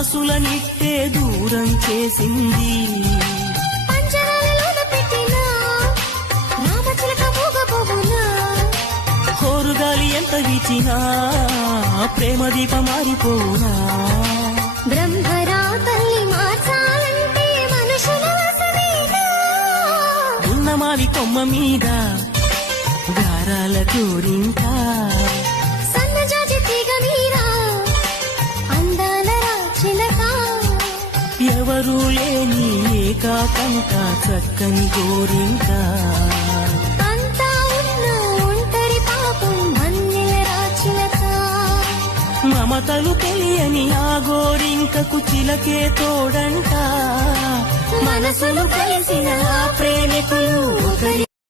మనసులనిట్టే దూరం చేసింది. కోరుగాలి ఎంత వీచినా ప్రేమ దీప మారిపోనా. బ్రహ్మరా తల్లి మార్చాలంటే మనుషుల వశమేనా. ఉన్నమావి కొమ్మ మీద గారాల కోరింకా, సన్నజాజి తీగ మీరా అందాల రాచిలక. ఎవరూ లేని ఏకాకంత చక్కని గోరింకా. అంతా ఉన్న ఒంటరి పాపం మన్నెల రాచిలక. మమతలు తెలియని ఆ గోరింకకు చిలకే తోడంట. మనసులు కలిసిన ఆ ప్రేమికులు ఒకరి